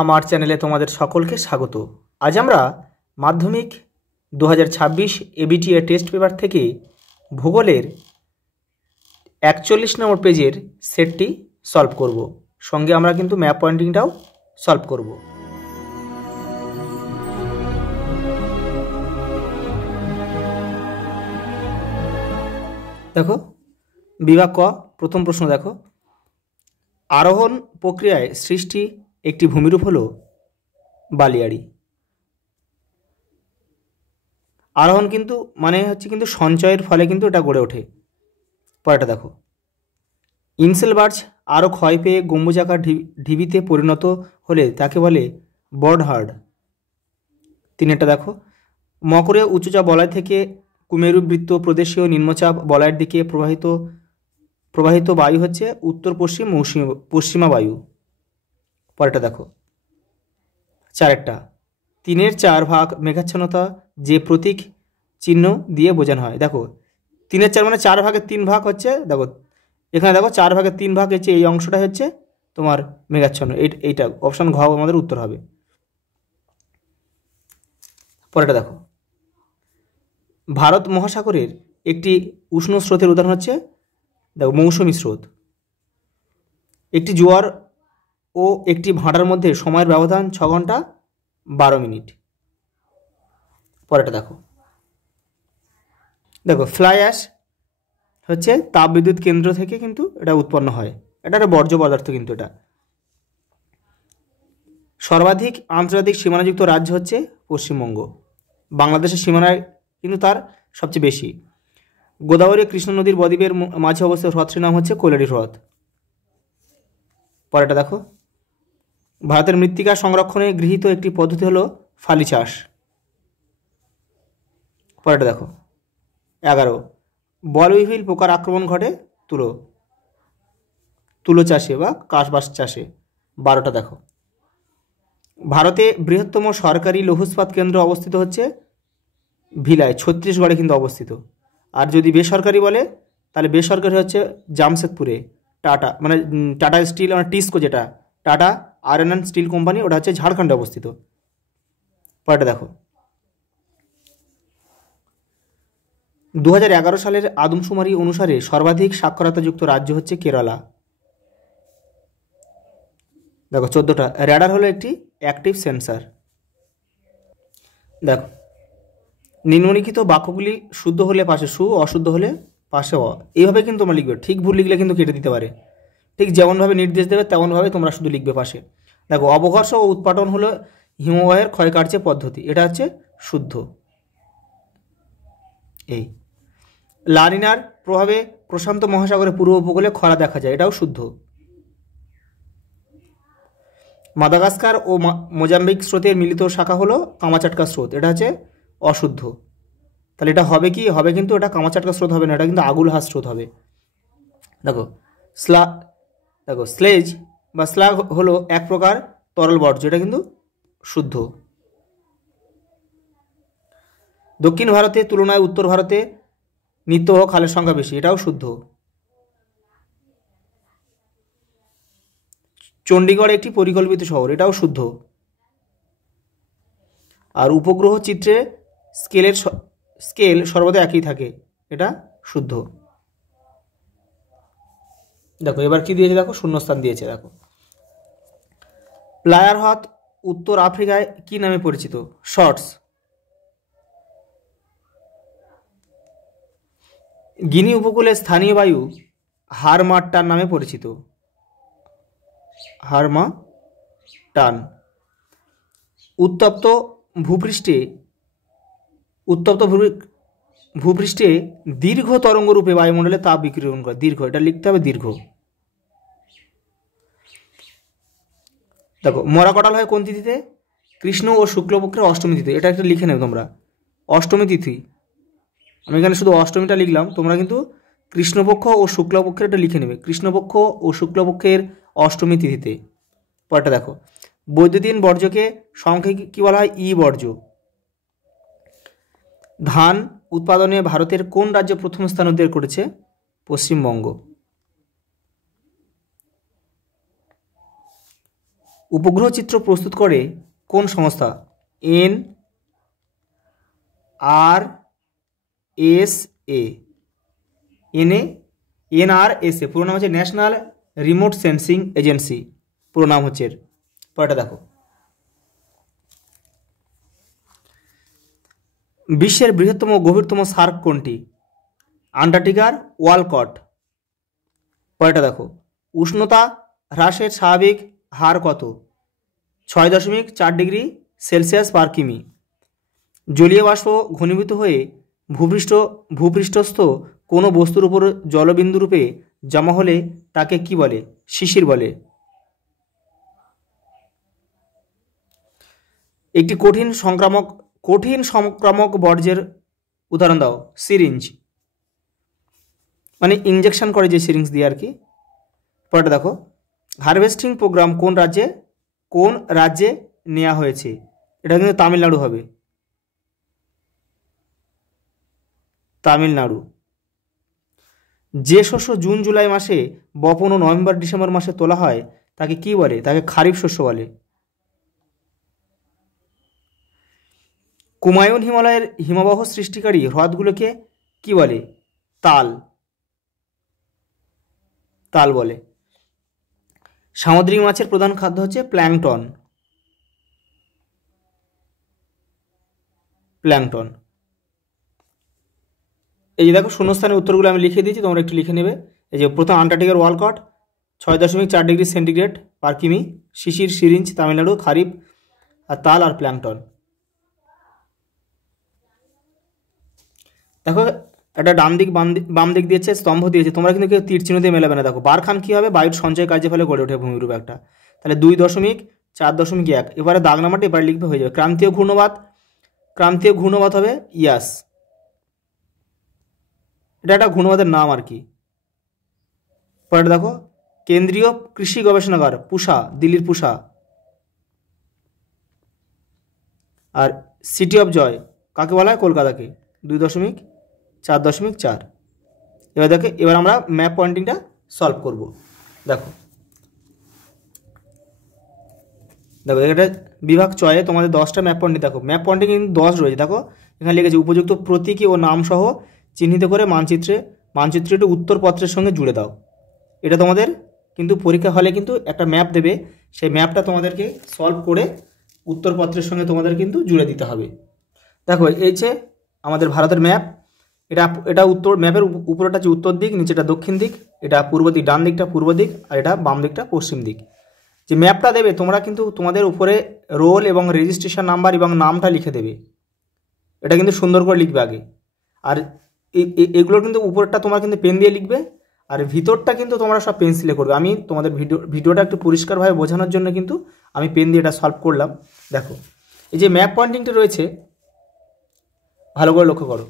আমার চ্যানেলে তোমাদের সকলকে স্বাগত। আজ আমরা মাধ্যমিক 2026 এবিটিএ টেস্ট পেপার থেকে ভূগোলের 41 নম্বর পেজের সেটটি সলভ করব। সঙ্গে আমরা কিন্তু ম্যাপ পয়েন্টিংটাও সলভ করব। দেখো বিভাগ ক, প্রথম প্রশ্ন দেখো, আরোহণ প্রক্রিয়ায় সৃষ্টি একটি ভূমিরূপ হলো বালিয়াড়ি। আরোহণ কিন্তু মানে হচ্ছে কিন্তু সঞ্চয়ের ফলে কিন্তু এটা গড়ে ওঠে। পরেরটা দেখো, ইনসেলবার্চ আরও ক্ষয় পেয়ে গম্বুজাকার ঢিবিতে পরিণত হলে তাকে বলে বর্ডহার্ড। তিনেরটা দেখো, মকরে উচ্চচাপ বলয় থেকে কুমেরু বৃত্ত প্রদেশীয় নিম্নচাপ বলয়ের দিকে প্রবাহিত বায়ু হচ্ছে উত্তর পশ্চিম পশ্চিমা বায়ু। পরেরটা দেখো, চারেরটা, 3/4 ভাগ মেঘাচ্ছন্নতা যে প্রতীক চিহ্ন দিয়ে বোঝানো হয়। দেখো 3/4 মানে 4 ভাগের 3 ভাগ হচ্ছে, দেখো এখানে দেখো 4 ভাগের 3 ভাগ হচ্ছে এই অংশটা হচ্ছে তোমার মেঘাচ্ছন্ন। এইটা অপশান ঘ আমাদের উত্তর হবে। পরেরটা দেখো, ভারত মহাসাগরের একটি উষ্ণ স্রোতের উদাহরণ হচ্ছে দেখো মৌসুমী স্রোত। একটি জোয়ার ও একটি ভাঁটার মধ্যে সময়ের ব্যবধান 6 ঘন্টা 12 মিনিট। পরেরটা দেখো, দেখো ফ্লাই অ্যাশ হচ্ছে তাপবিদ্যুৎ কেন্দ্র থেকে কিন্তু এটা উৎপন্ন হয়। এটা একটা বর্জ্য পদার্থ কিন্তু এটা। সর্বাধিক আন্তর্জাতিক সীমানাযুক্ত রাজ্য হচ্ছে পশ্চিমবঙ্গ। বাংলাদেশের সীমানায় কিন্তু তার সবচেয়ে বেশি। গোদাবরী কৃষ্ণ নদীর বদ্বীপের মাঝে অবস্থিত হ্রদটির নাম হচ্ছে কৈলারি হ্রদ। পরেরটা দেখো, ভারতের মৃত্তিকা সংরক্ষণে গৃহীত একটি পদ্ধতি হলো ফালি চাষ। পরেরটা দেখো, 11, বলবিহীন পোকার আক্রমণ ঘটে তুলো চাষে বা কাশবাস চাষে। 12টা দেখো, ভারতে বৃহত্তম সরকারি লৌহ ইস্পাত কেন্দ্র অবস্থিত হচ্ছে ভিলায়, ছত্তিশগড়ে কিন্তু অবস্থিত। আর যদি বেসরকারি বলে তাহলে বেসরকারি হচ্ছে জামশেদপুরে টাটা, মানে টাটা স্টিল মানে টিস্কো, যেটা tata iron and steel company, ওটা হচ্ছে ঝাড়খণ্ডে অবস্থিত। পরেরটা দেখো, 2011 সালের আদমশুমারি অনুসারে সর্বাধিক সাক্ষরতাযুক্ত রাজ্য হচ্ছে কেরালা। দেখো 14টা, র্যাডার হলো একটি অ্যাক্টিভ সেন্সার। দেখো নিম্নলিখিত বাক্যগুলি শুদ্ধ হলে পাশে সু, অশুদ্ধ হলে পাশে অ। এইভাবে কিন্তু তোমরা লিখবে। ঠিক ভুল লিখলে কিন্তু কেটে দিতে পারে। ঠিক যেমনভাবে নির্দেশ দেবে তেমনভাবে তোমরা শুধু লিখবে পাশে। দেখো অবঘর্ষ ও উৎপাটন হলো হিমবাহের ক্ষয়কার্যের পদ্ধতি, এটা হচ্ছে শুদ্ধ। এই লানিনার প্রভাবে প্রশান্ত মহাসাগরের পূর্ব উপকূলে খরা দেখা যায়, এটাও শুদ্ধ। মাদাগাস্কার ও মোজাম্বিক স্রোতের মিলিত শাখা হলো কামাচাটকা স্রোত, এটা হচ্ছে অশুদ্ধ। তাহলে এটা হবে কি হবে, কিন্তু এটা কামাচাটকা স্রোত হবে না, এটা কিন্তু আগুলহাস স্রোত হবে। দেখো স্লেজ বা স্লাগ হলো এক প্রকার তরল বর্জ্য, এটা কিন্তু শুদ্ধ। দক্ষিণ ভারতের তুলনায় উত্তর ভারতে নিত্যহ খালের সংখ্যা বেশি, এটাও শুদ্ধ। চণ্ডীগড় একটি পরিকল্পিত শহর, এটাও শুদ্ধ। আর উপগ্রহ চিত্রে স্কেল সর্বদা একই থাকে, এটা শুদ্ধ। দেখো এবার কি দিয়েছে, দেখো শূন্যস্থান দিয়েছে। দেখো প্লায়ার হ্রদ উত্তর আফ্রিকায় কি নামে পরিচিত? শর্টস। গিনি উপকূলে স্থানীয় বায়ু হারমাটান নামে পরিচিত। হারমাটান। উত্তপ্ত ভূপৃষ্ঠে দীর্ঘ তরঙ্গরূপে বায়ুমণ্ডলে তাপ বিকিরণ করে। দীর্ঘ, এটা লিখতে হবে দীর্ঘ। দেখো মরাকটাল হয় কোন তিথিতে? কৃষ্ণ ও শুক্লপক্ষের অষ্টমী তিথি, এটা একটা লিখে নেবে তোমরা, অষ্টমী তিথি। আমি এখানে শুধু অষ্টমীটা লিখলাম, তোমরা কিন্তু কৃষ্ণপক্ষ ও শুক্লপক্ষের এটা লিখে নেবে, কৃষ্ণপক্ষ ও শুক্লপক্ষের অষ্টমী তিথিতে। পরটা দেখো, বৈদ্যুতিন বর্জ্যকে সংখ্যায় কি বলা হয়? ই বর্জ্য। ধান উৎপাদনে ভারতের কোন রাজ্য প্রথম স্থান অধিকার করেছে? পশ্চিমবঙ্গ। উপগ্রহ চিত্র প্রস্তুত করে কোন সংস্থা? NRSA। NRSA পুরো নাম হচ্ছে ন্যাশনাল রিমোট সেন্সিং এজেন্সি, পুরো নাম হচ্ছে এর। পরেরটা দেখো, বিশ্বের বৃহত্তম ও গভীরতম সার্ক কোনটি? আন্টার্কটিকার ওয়ালকট। পরেরটা দেখো, উষ্ণতা হ্রাসের স্বাভাবিক হার কত? 6.4 ডিগ্রি সেলসিয়াস পার কিমি। জলীয় বাষ্প ঘনীভূত হয়ে ভূপৃষ্ঠস্থ কোনো বস্তুর উপর জলবিন্দু রূপে জমা হলে তাকে কি বলে? শিশির বলে। একটি কঠিন সংক্রামক বর্জ্যের উদাহরণ দাও। সিরিঞ্জ, মানে ইনজেকশন করে যে সিরিঞ্জ দিয়ে আর কি। পরেরটা দেখো, হারভেস্টিং প্রোগ্রাম কোন রাজ্যে নেওয়া হয়েছে? এটা কিন্তু তামিলনাড়ু হবে, তামিলনাড়ু। যে শস্য জুন জুলাই মাসে বপন ও নভেম্বর ডিসেম্বর মাসে তোলা হয় তাকে কি বলে? তাকে খারিফ শস্য বলে। কুমায়ুন হিমালয়ের হিমবাহ সৃষ্টিকারী হ্রদগুলোকে কি বলে? তাল বলে। সামুদ্রিক মাছের প্রধান খাদ্য হচ্ছে প্ল্যাংটন। এই যে দেখো শূন্যস্থানের উত্তরগুলো আমি লিখে দিয়েছি, তোমরা একটু লিখে নেবে। এই যে প্রথম আন্টার্কটিকার ওয়ালকট 6.4 ডিগ্রি সেন্টিগ্রেড পার কিমি, শিশির সিরিঞ্জ তামিলনাড়ু, খারিফ আর তাল আর প্ল্যাংটন। দেখো একটা বাম দিক দিয়েছে, স্তম্ভ দিয়েছে, তোমরা কিন্তু কেউ তীর চিহ্ন দিয়ে মেলাবে না। দেখো বারখান কী হবে? বায়ুর সঞ্চয় কার্যের ফলে গড়ে ওঠে ভূমিরূপ একটা। তাহলে 2.4.1। এবারে দাগ নাম্বারটা এবারে লিখবে, হয়ে যাবে। ক্রান্তীয় ঘূর্ণবাত হবে ইয়াস, এটা একটা ঘূর্ণবাতের নাম আর কি। পরে দেখো, কেন্দ্রীয় কৃষি গবেষণাগার পুষা, দিল্লির পুষা। আর সিটি অফ জয় কাকে বলা হয়? কলকাতাকে। 2.4.4। এবার আমরা ম্যাপ পয়েন্টিংটা সলভ করব। দেখো এটা বিভাগ চয়ে তোমাদের 10টা ম্যাপ পয়েন্টিং। দেখো ম্যাপ পয়েন্টিং কিন্তু 10 রয়েছে। দেখো এখানে লিখেছে উপযুক্ত প্রতীকী ও নাম সহ চিহ্নিত করে মানচিত্রটি উত্তরপত্রের সঙ্গে জুড়ে দাও। এটা তোমাদের কিন্তু পরীক্ষা হলে কিন্তু একটা ম্যাপ দেবে, সেই ম্যাপটা তোমাদেরকে সলভ করে উত্তরপত্রের সঙ্গে তোমাদের কিন্তু জুড়ে দিতে হবে। দেখো এই যে আমাদের ভারতের ম্যাপ, এটা ম্যাপের উপরটা হচ্ছে উত্তর দিক, নিচেটা দক্ষিণ দিক, এটা পূর্ব দিক, ডান দিকটা পূর্ব দিক, আর এটা বাম দিকটা পশ্চিম দিক। যে ম্যাপটা দেবে তোমরা কিন্তু তোমাদের উপরে রোল এবং রেজিস্ট্রেশন নাম্বার এবং নামটা লিখে দেবে। এটা কিন্তু সুন্দর করে লিখবে আগে। আর এগুলো কিন্তু উপরটা তোমরা কিন্তু পেন দিয়ে লিখবে, আর ভিতরটা কিন্তু তোমরা সব পেন্সিলে করবে। আমি তোমাদের ভিডিওটা একটু পরিষ্কারভাবে বোঝানোর জন্য কিন্তু আমি পেন দিয়ে এটা সলভ করলাম। দেখো এই যে ম্যাপ পয়েন্টিংটা রয়েছে, ভালো করে লক্ষ্য করো,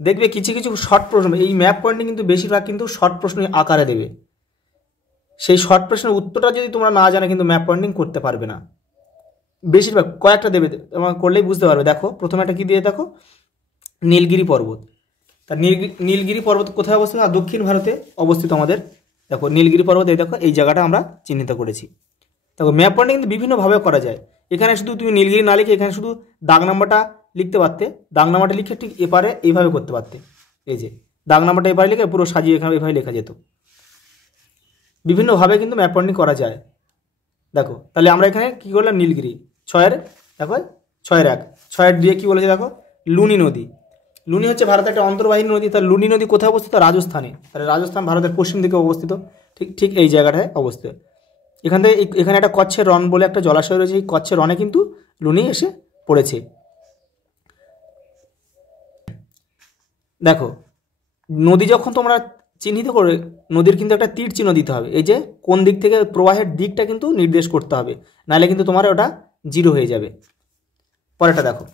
দেখবে কিছু কিছু শর্ট প্রশ্ন, এই ম্যাপ পয়েন্টিং কিন্তু বেশিরভাগ কিন্তু শর্ট প্রশ্ন আকারে দেবে। সেই শর্ট প্রশ্নের উত্তরটা যদি তোমরা না জানো কিন্তু ম্যাপ পয়েন্টিং করতে পারবে না। বেশিরভাগ কয়েকটা দেবে, তোমার করলেই বুঝতে পারবে। দেখো প্রথমে একটা কী দিয়ে, দেখো নীলগিরি পর্বত। তা নীলগিরি পর্বত কোথায় অবস্থিত? দক্ষিণ ভারতে অবস্থিত আমাদের। দেখো নীলগিরি পর্বত, এই দেখো এই জায়গাটা আমরা চিহ্নিত করেছি। দেখো ম্যাপ পয়েন্টিং কিন্তু বিভিন্নভাবে করা যায়। এখানে শুধু তুমি নীলগিরি না লিখে এখানে শুধু দাগ নাম্বারটা লিখতে পারতে, দাগ নাম্বারটা লিখে ঠিক এপারে এইভাবে করতে পারতে। এই যে দাগ নাম্বারটা এপারে লিখে পুরো সাজিয়ে এখানে এইভাবে লেখা যেত। বিভিন্নভাবে কিন্তু ম্যাপ পয়েন্টিং করা যায়। দেখো তাহলে আমরা এখানে কী করলাম? নীলগিরি 6-এর, দেখো 6-1। 6-এর দিয়ে কী বলেছে? দেখো লুনি নদী। লুনি হচ্ছে ভারতের একটা অন্তর্বাহিনী নদী। তাহলে লুনি নদী কোথায় অবস্থিত? রাজস্থানে। তাহলে রাজস্থান ভারতের পশ্চিম দিকে অবস্থিত, ঠিক এই জায়গাটায় অবস্থিত। এখানে একটা কচ্ছের রণ বলে একটা জলাশয় রয়েছে, এই কচ্ছের রণে কিন্তু লুনি এসে পড়েছে। দেখো নদী যখন তোমরা চিহ্নিত করে, নদীর কিন্তু একটা তীর চিহ্ন দিতে হবে। এই যে কোন দিক থেকে প্রবাহের দিকটা কিন্তু নির্দেশ করতে হবে, নাহলে কিন্তু তোমার ওটা 0 হয়ে যাবে। পরেরটা দেখো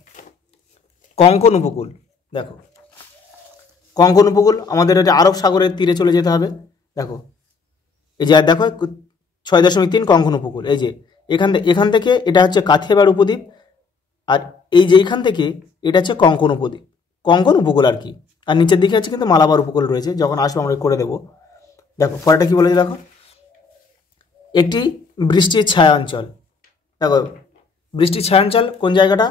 কঙ্কন উপকূল। দেখো কঙ্কন উপকূল আমাদের এটা আরব সাগরের তীরে চলে যেতে হবে। দেখো এই যে দেখো 6.3 কঙ্কন উপকূল। এই যে এখান থেকে এটা হচ্ছে কাথিয়াবাড় উপদ্বীপ, আর এই যে এইখান থেকে এটা হচ্ছে কঙ্কন উপকূল আর কি। আর নিচের দিকে আছে কিন্তু মালাবার উপকূল রয়েছে, যখন আসবে আমরা করে দেবো। দেখো পরেরটা কী বলেছে? দেখো একটি বৃষ্টির ছায়া অঞ্চল। দেখো বৃষ্টির ছায়াঞ্চল কোন জায়গাটা,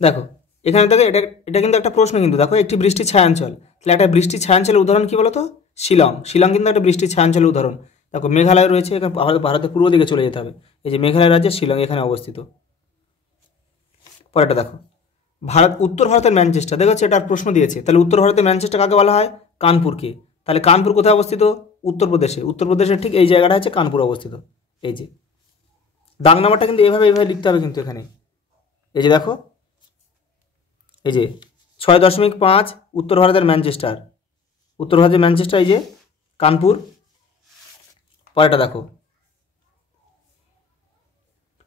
দেখো এখানে দেখো এটা এটা কিন্তু একটা প্রশ্ন, কিন্তু দেখো একটি বৃষ্টির ছায়াঞ্চল, তাহলে একটা বৃষ্টির ছায়াঞ্চলের উদাহরণ কী বলো তো? শিলং। শিলং কিন্তু একটা বৃষ্টির ছায়াঞ্চলের উদাহরণ। দেখো মেঘালয় রয়েছে, এখানে ভারতের পূর্ব দিকে চলে যেতে হবে। এই যে মেঘালয় রাজ্যের শিলং এখানে অবস্থিত। পরেরটা দেখো, উত্তর ভারতের ম্যানচেস্টার, দেখো এটার প্রশ্ন দিয়েছে, তাহলে উত্তর ভারতের ম্যানচেস্টার কাকে বলা হয়? কানপুরকে। তাহলে কানপুর কোথায় অবস্থিত? উত্তরপ্রদেশে। উত্তরপ্রদেশের ঠিক এই জায়গাটা হচ্ছে কানপুর অবস্থিত। এই যে দাগ নাম্বারটা কিন্তু এভাবে লিখতে হবে কিন্তু এখানে। এই যে দেখো, এই যে 6.5 উত্তর ভারতের ম্যানচেস্টার, উত্তর ভারতের ম্যানচেস্টার এই যে কানপুর। পরেরটা দেখো,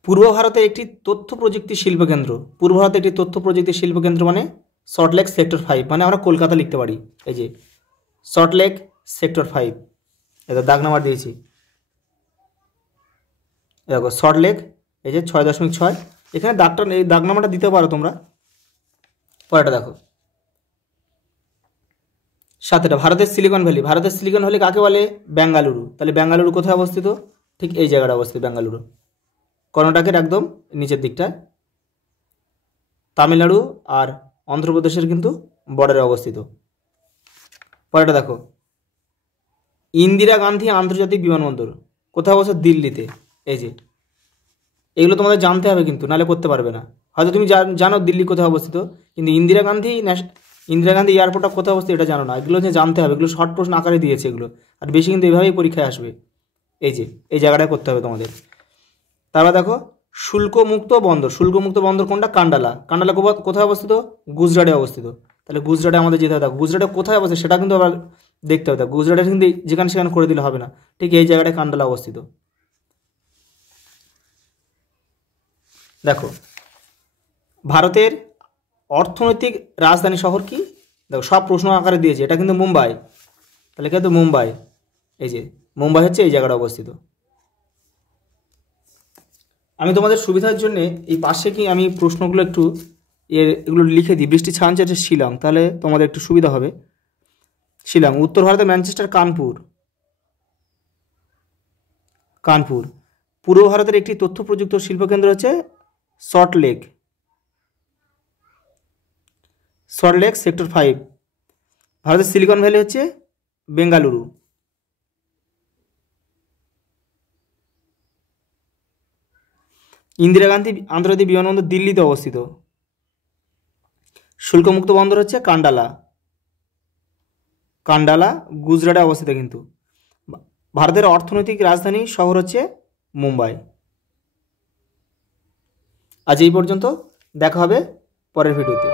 পূর্ব ভারতের একটি তথ্য প্রযুক্তি শিল্পকেন্দ্র, পূর্ব ভারতের একটি তথ্য প্রযুক্তি শিল্পকেন্দ্র মানে সল্টলেক সেক্টর 5, মানে আমরা কলকাতা লিখতে পারি। এই যে সল্টলেক সেক্টর 5, এটা দাগ নাম্বার দিয়েছি। দেখো সল্টলেক এই যে 6.6, এখানে দাগটা এই দাগ নাম্বারটা দিতে পারো তোমরা। পরেরটা দেখো, সাথেটা ভারতের সিলিকন ভ্যালি, ভারতের সিলিকন ভ্যালি কাকে বলে? বেঙ্গালুরু। তাহলে বেঙ্গালুরু কোথায় অবস্থিত? ঠিক এই জায়গাটা অবস্থিত বেঙ্গালুরু, কর্ণাটকের একদম নিচের দিকটায়, তামিলনাড়ু আর অন্ধ্রপ্রদেশের কিন্তু বর্ডারে অবস্থিত। পরেরটা দেখো, ইন্দিরা গান্ধী আন্তর্জাতিক বিমানবন্দর কোথায় অবস্থিত? দিল্লিতে। এই যে এগুলো তোমাদের জানতে হবে কিন্তু, নাহলে করতে পারবে না। হয়তো তুমি জানো দিল্লি কোথায় অবস্থিত, কিন্তু ইন্দিরা গান্ধী এয়ারপোর্টটা কোথায় অবস্থিত এটা জানো না। এগুলো যে জানতে হবে, এগুলো শর্ট প্রশ্ন আকারে দিয়েছে এগুলো, আর বেশি কিন্তু এভাবেই পরীক্ষায় আসবে। এই যে এই জায়গাটায় করতে হবে তোমাদের। তারপর দেখো শুল্কমুক্ত বন্দর, শুল্কমুক্ত বন্দর কোনটা? কান্ডালা। কান্ডালা কোথায় অবস্থিত? গুজরাটে অবস্থিত। তাহলে গুজরাটে আমাদের যেতে হবে। দেখো গুজরাটে কোথায় অবস্থিত সেটা কিন্তু আবার দেখতে হবে। গুজরাটে কিন্তু যেখানে সেখানে করে দিলে হবে না, ঠিক এই জায়গাটায় কান্ডালা অবস্থিত। দেখো ভারতের অর্থনৈতিক রাজধানী শহর কি? দেখো সব প্রশ্ন আকারে দিয়েছে, এটা কিন্তু মুম্বাই। তাহলে কিন্তু মুম্বাই, এই যে মুম্বাই হচ্ছে এই জায়গাটা অবস্থিত। আমি তোমাদের সুবিধার জন্য এই পাশে কি আমি প্রশ্নগুলো একটু এগুলো লিখে দিই। বৃষ্টি ছায়াঞ্চল হচ্ছে শিলং, তাহলে তোমাদের একটু সুবিধা হবে। শিলং। উত্তর ভারতের ম্যানচেস্টার কানপুর, কানপুর। পূর্ব ভারতের একটি তথ্য প্রযুক্ত শিল্পকেন্দ্র হচ্ছে সল্টলেক, সল্টলেক সেক্টর 5। ভারতের সিলিকন ভ্যালি হচ্ছে বেঙ্গালুরু। ইন্দিরা গান্ধী আন্তর্জাতিক বিমানবন্দর দিল্লিতে অবস্থিত। শুল্কমুক্ত বন্দর হচ্ছে কান্ডালা, কান্ডালা গুজরাটে অবস্থিত। কিন্তু ভারতের অর্থনৈতিক রাজধানী শহর হচ্ছে মুম্বাই। আজ এই পর্যন্ত, দেখা হবে পরের ভিডিওতে।